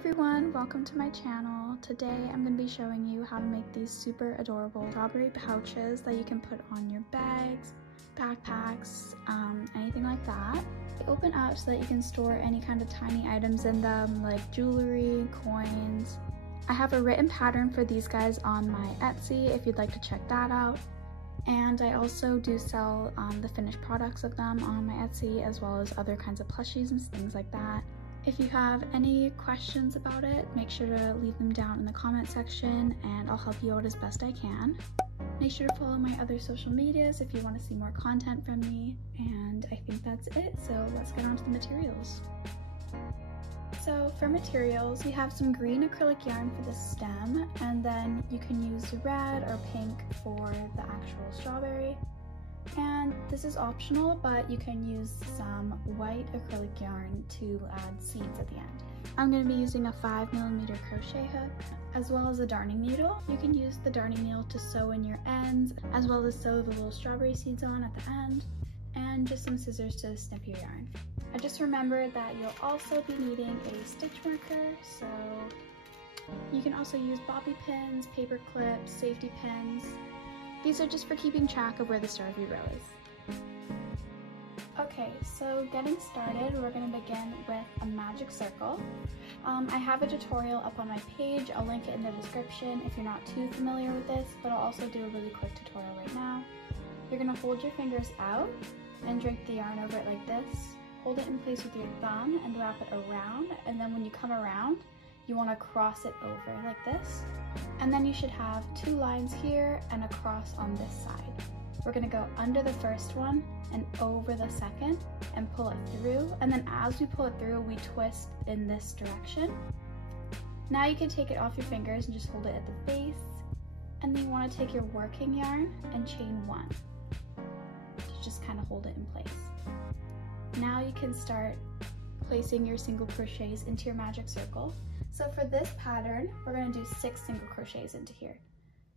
everyone, welcome to my channel. Today I'm going to be showing you how to make these super adorable strawberry pouches that you can put on your bags, backpacks, anything like that. They open up so that you can store any kind of tiny items in them like jewelry, coins. I have a written pattern for these guys on my Etsy if you'd like to check that out. And I also do sell the finished products of them on my Etsy, as well as other kinds of plushies and things like that. If you have any questions about it, make sure to leave them down in the comment section and I'll help you out as best I can. Make sure to follow my other social medias if you want to see more content from me. And I think that's it, so let's get on to the materials. So for materials, we have some green acrylic yarn for the stem, and then you can use red or pink for the actual strawberry. And this is optional, but you can use some white acrylic yarn to add seeds at the end. I'm going to be using a 5mm crochet hook, as well as a darning needle. You can use the darning needle to sew in your ends, as well as sew the little strawberry seeds on at the end, and just some scissors to snip your yarn. I just remembered that you'll also be needing a stitch marker, so you can also use bobby pins, paper clips, safety pins. These are just for keeping track of where the start of your row is. Okay, so getting started, we're going to begin with a magic circle. I have a tutorial up on my page. I'll link it in the description if you're not too familiar with this, but I'll also do a really quick tutorial right now. You're going to hold your fingers out and drape the yarn over it like this. Hold it in place with your thumb and wrap it around, and then when you come around, you want to cross it over like this. And then you should have two lines here and a cross on this side. We're going to go under the first one and over the second and pull it through, and then as we pull it through, we twist in this direction. Now you can take it off your fingers and just hold it at the base, and then you want to take your working yarn and chain one to just kind of hold it in place. Now you can start placing your single crochets into your magic circle. So for this pattern, we're going to do 6 single crochets into here.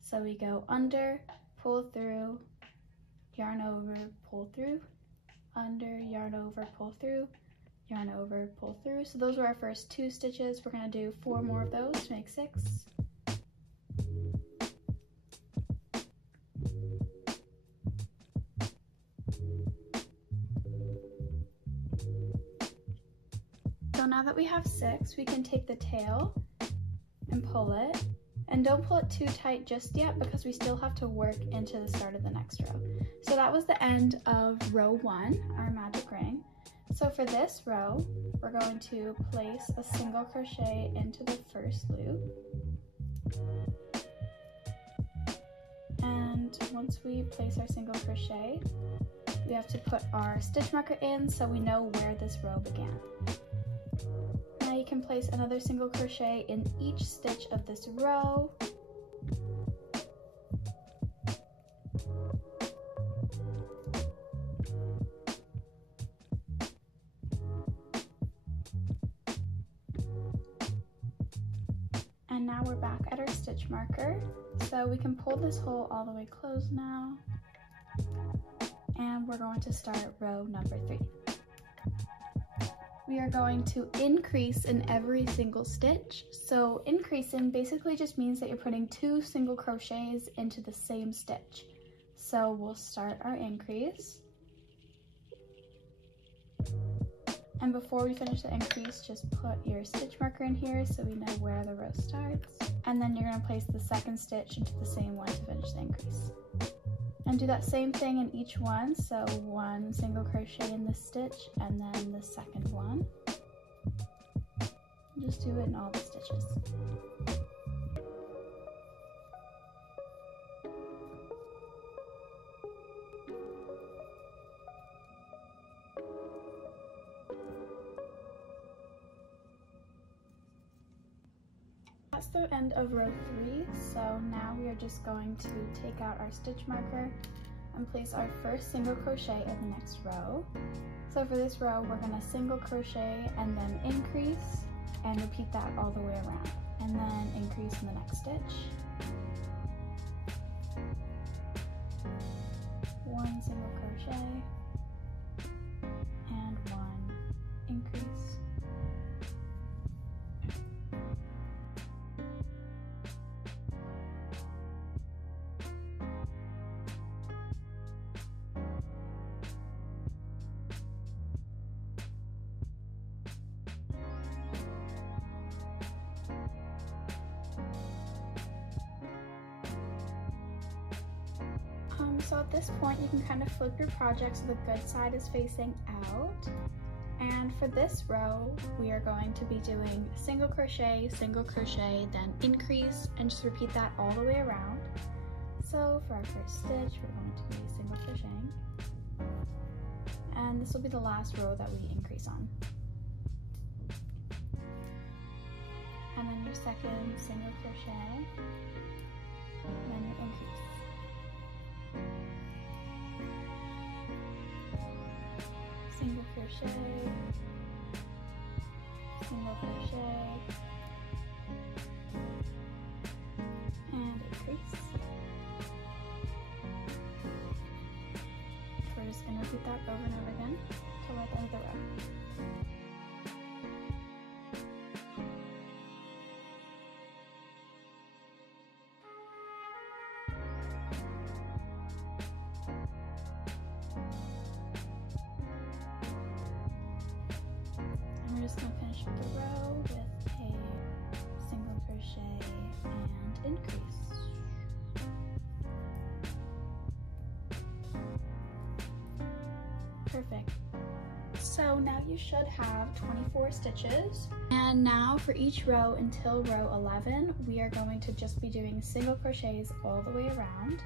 So we go under, pull through, yarn over, pull through, under, yarn over, pull through, yarn over, pull through. So those were our first 2 stitches. We're going to do 4 more of those to make 6. So now that we have 6, we can take the tail and pull it. And don't pull it too tight just yet because we still have to work into the start of the next row. So that was the end of row 1, our magic ring. So for this row, we're going to place a single crochet into the first loop. And once we place our single crochet, we have to put our stitch marker in so we know where this row began. Now you can place another single crochet in each stitch of this row. And now we're back at our stitch marker. So we can pull this hole all the way closed now. And we're going to start row number 3. We are going to increase in every single stitch. So increasing basically just means that you're putting 2 single crochets into the same stitch. So we'll start our increase. And before we finish the increase, just put your stitch marker in here so we know where the row starts. And then you're going to place the second stitch into the same one to finish the increase. And do that same thing in each one, so 1 single crochet in this stitch and then the second one. Just do it in all the stitches. That's the end of row 3, so now we are just going to take out our stitch marker and place our first single crochet in the next row. So for this row, we're going to single crochet and then increase and repeat that all the way around, and then increase in the next stitch. 1 single crochet and 1 increase. so at this point you can kind of flip your project so the good side is facing out. And for this row, we are going to be doing single crochet, then increase, and just repeat that all the way around. So for our first stitch, we're going to be single crocheting. And this will be the last row that we increase on. And then your second single crochet, and then your increase. Single crochet, single crochet, and increase. We're just going to repeat that over and over again till we're at the end of the row. We're just going to finish up the row with a single crochet and increase. Perfect. So now you should have 24 stitches. And now for each row until row 11, we are going to just be doing single crochets all the way around.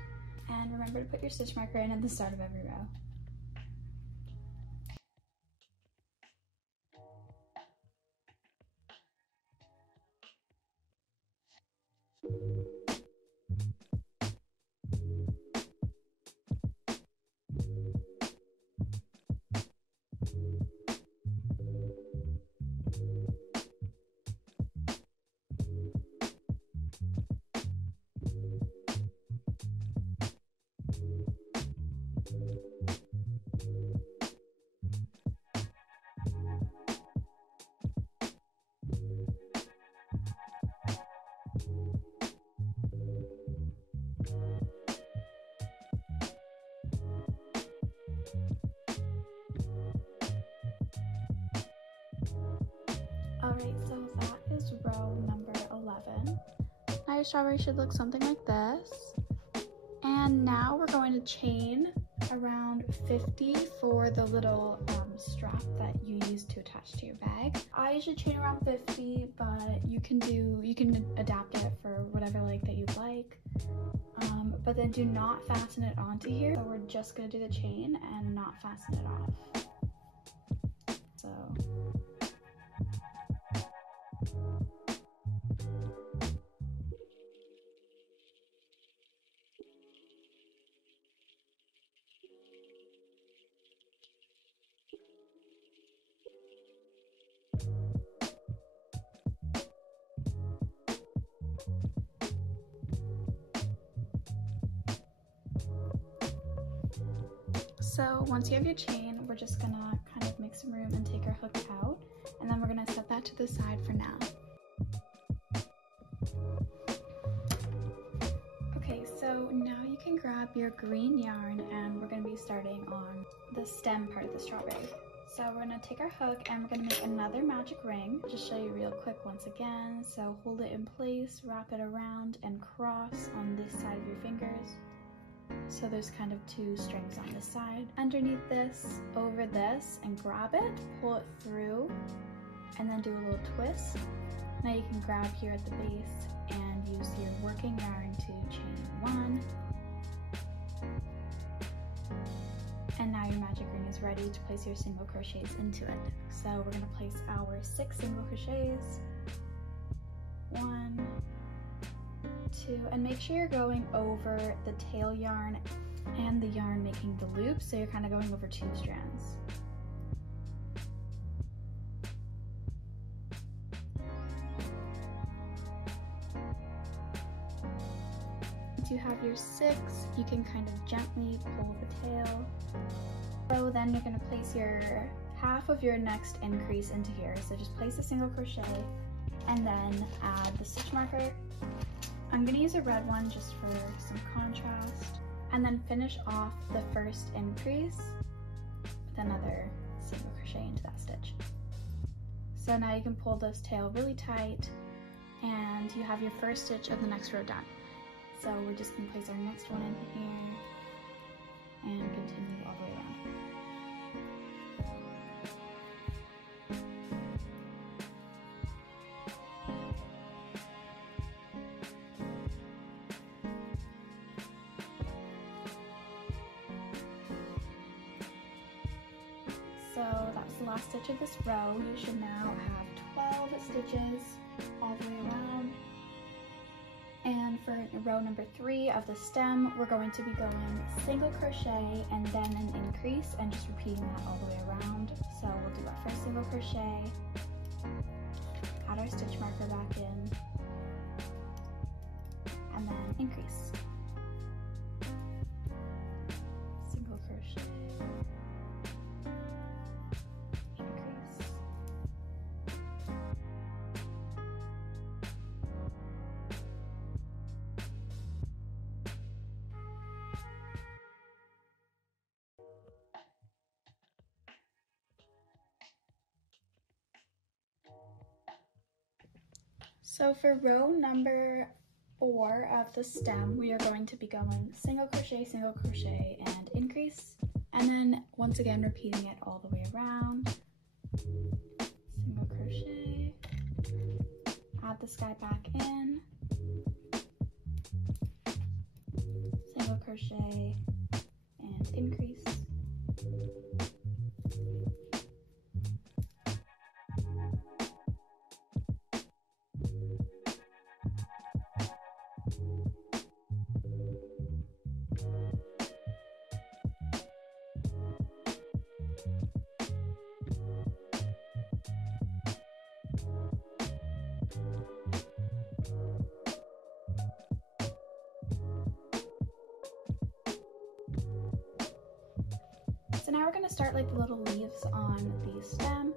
And remember to put your stitch marker in at the start of every row. Alright, so that is row number 11. Now your strawberry should look something like this. And now we're going to chain around 50 for the little strap that you use to attach to your bag. I usually chain around 50, but you can adapt it for whatever length that you like. But then do not fasten it onto here. So we're just gonna do the chain and not fasten it off. So. So once you have your chain, we're just gonna kind of make some room and take our hook out, and then we're gonna set that to the side for now. Okay, so now you can grab your green yarn and we're gonna be starting on the stem part of the strawberry. So we're gonna take our hook and we're gonna make another magic ring. Just show you real quick once again. So hold it in place, wrap it around, and cross on this side of your fingers. So there's kind of two strings on this side. Underneath this, over this, and grab it, pull it through, and then do a little twist. Now you can grab here at the base and use your working yarn to chain one. And now your magic ring is ready to place your single crochets into it. So we're gonna place our 6 single crochets. 1, 2, and make sure you're going over the tail yarn and the yarn making the loop, so you're kind of going over 2 strands. Once you have your 6, you can kind of gently pull the tail. So then you're going to place your half of your next increase into here. So just place a single crochet and then add the stitch marker. I'm going to use a red one just for some contrast, and then finish off the first increase with another single crochet into that stitch. So now you can pull this tail really tight and you have your first stitch of the next row done. So we're just going to place our next one in here and continue all the way around. So that's the last stitch of this row. You should now have 12 stitches all the way around. And for row number 3 of the stem, we're going to be going single crochet and then an increase and just repeating that all the way around. So we'll do our first single crochet, add our stitch marker back in, and then increase. Single crochet, increase. So for row number 4 of the stem, we are going to be going single crochet, and increase. And then once again, repeating it all the way around. Single crochet, add the sky back in, single crochet, and increase. So now we're going to start like the little leaves on the stem.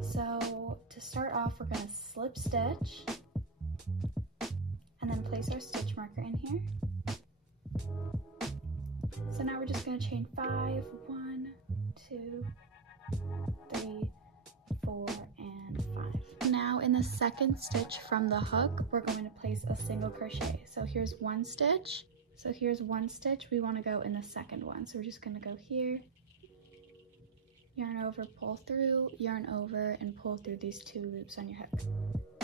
So to start off, we're going to slip stitch and then place our stitch marker in here. So now we're just going to chain 5, 1, 2, 3, 4, and 5. Now in the second stitch from the hook, we're going to place a single crochet. So here's one stitch. So here's one stitch. We want to go in the second one. So we're just going to go here, yarn over, pull through, yarn over, and pull through these 2 loops on your hook.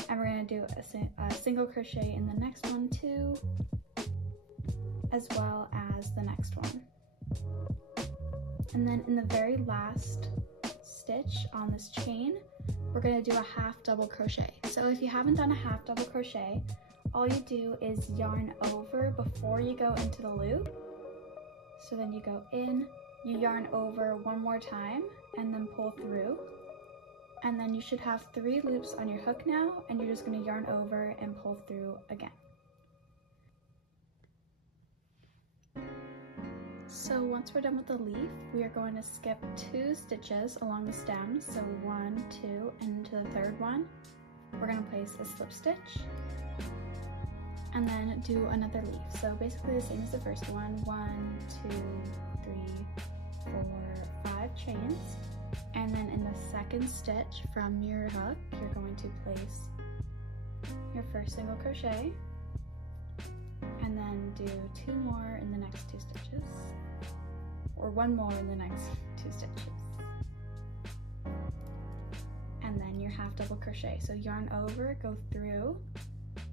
And we're going to do a single crochet in the next one too, as well as the next one. And then in the very last stitch on this chain, we're going to do a half double crochet. So if you haven't done a half double crochet, all you do is yarn over before you go into the loop. So then you go in, you yarn over one more time, and then pull through. And then you should have 3 loops on your hook now, and you're just going to yarn over and pull through again. So once we're done with the leaf, we are going to skip 2 stitches along the stem. So 1, 2, and into the third one, we're going to place a slip stitch and then do another leaf. So basically the same as the first one, 1, 2, 3, 4, 5 chains. And then in the second stitch from your hook, you're going to place your first single crochet and then do 2 more in the next 2 stitches, or 1 more in the next 2 stitches. And then your half double crochet. So yarn over, go through,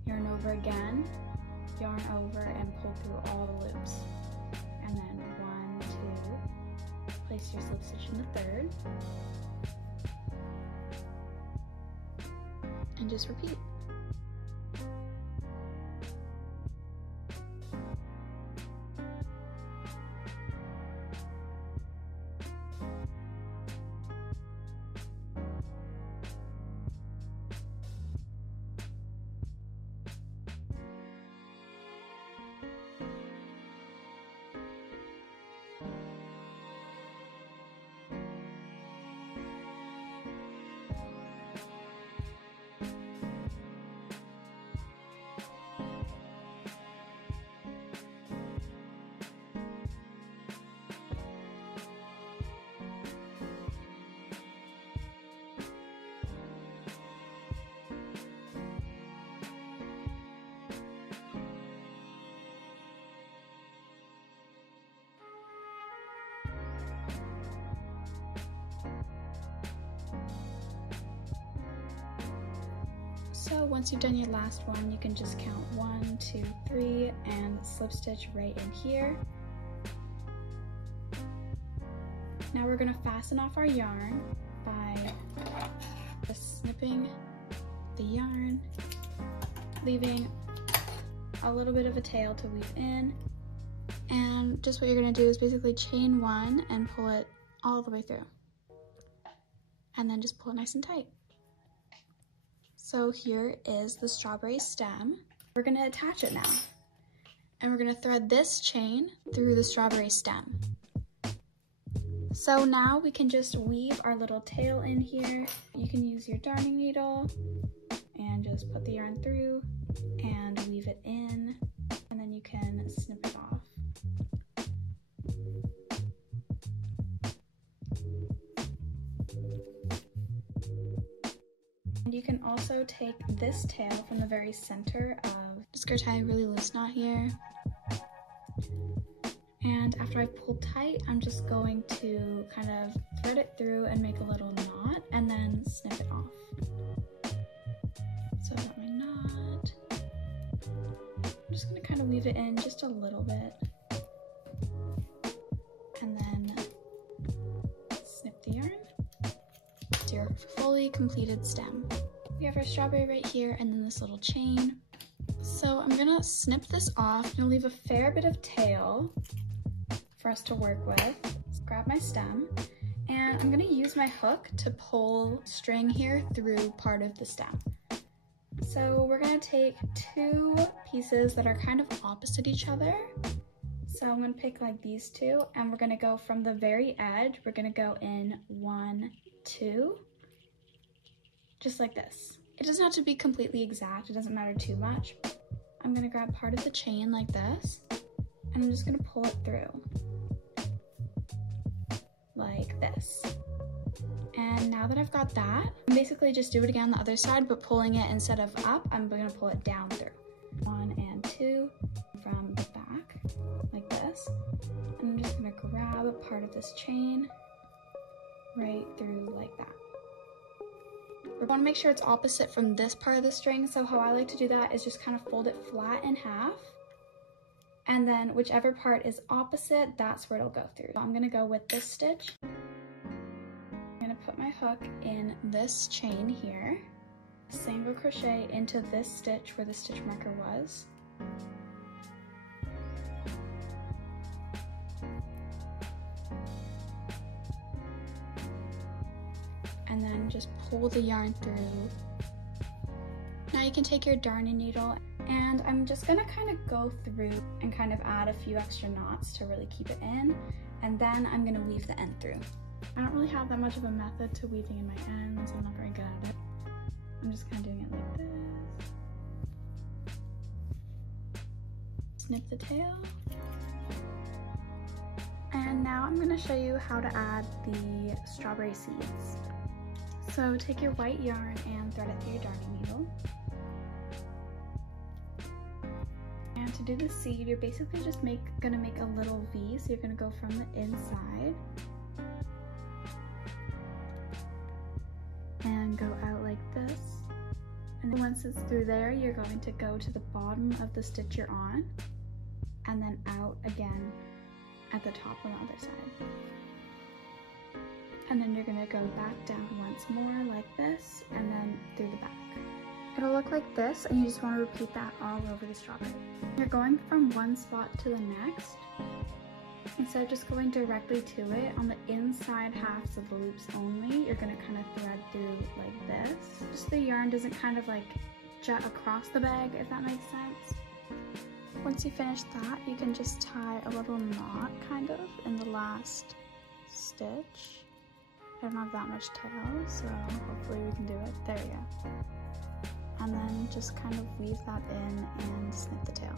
yarn over again, yarn over, and pull through all the loops. And then 1, 2, place your slip stitch in the third, and just repeat. So once you've done your last one, you can just count 1, 2, 3 and slip stitch right in here. Now we're going to fasten off our yarn by just snipping the yarn, leaving a little bit of a tail to weave in. And just what you're going to do is basically chain 1 and pull it all the way through. And then just pull it nice and tight. So here is the strawberry stem. We're going to attach it now. And we're going to thread this chain through the strawberry stem. So now we can just weave our little tail in here. You can use your darning needle and just put the yarn through and weave it in, and then you can snip it off. And you can also take this tail from the very center of, just gonna tie a really loose knot here. And after I pull tight, I'm just going to kind of thread it through and make a little knot and then snip it off. So I've got my knot. I'm just gonna kind of weave it in just a little bit. And then snip the yarn. It's your fully completed stem. We have our strawberry right here and then this little chain. So I'm gonna snip this off. I'm gonna leave a fair bit of tail for us to work with. Let's grab my stem and I'm gonna use my hook to pull string here through part of the stem. So we're gonna take 2 pieces that are kind of opposite each other. So I'm gonna pick like these 2 and we're gonna go from the very edge, we're gonna go in 1, 2, just like this. It doesn't have to be completely exact, it doesn't matter too much. I'm gonna grab part of the chain like this and I'm just gonna pull it through. Like this. And now that I've got that, I'm basically just do it again on the other side, but pulling it instead of up, I'm gonna pull it down through. 1 and 2 from the back, like this. And I'm just gonna grab a part of this chain right through like that. We wanna make sure it's opposite from this part of the string, so how I like to do that is just kind of fold it flat in half. And then whichever part is opposite, that's where it'll go through. So I'm gonna go with this stitch. I'm gonna put my hook in this chain here, single crochet into this stitch where the stitch marker was. And then just pull the yarn through. Now you can take your darning needle and I'm just gonna kind of go through and kind of add a few extra knots to really keep it in, and then I'm gonna weave the end through. I don't really have that much of a method to weaving in my ends, I'm not very good at it. I'm just kind of doing it like this. Snip the tail. And now I'm gonna show you how to add the strawberry seeds. So take your white yarn and thread it through your darning needle. And to do the seed, you're basically just gonna make a little V, so you're gonna go from the inside and go out like this. And once it's through there, you're going to go to the bottom of the stitch you're on and then out again at the top on the other side. And then you're gonna go back down once more like this and then through the back. It'll look like this, and you just want to repeat that all over the strawberry. You're going from one spot to the next. Instead of just going directly to it, on the inside halves of the loops only, you're going to kind of thread through like this. Just so the yarn doesn't kind of like jut across the bag, if that makes sense. Once you finish that, you can just tie a little knot kind of in the last stitch. I don't have that much tail, so hopefully we can do it. There we go. And then just kind of weave that in and snip the tail.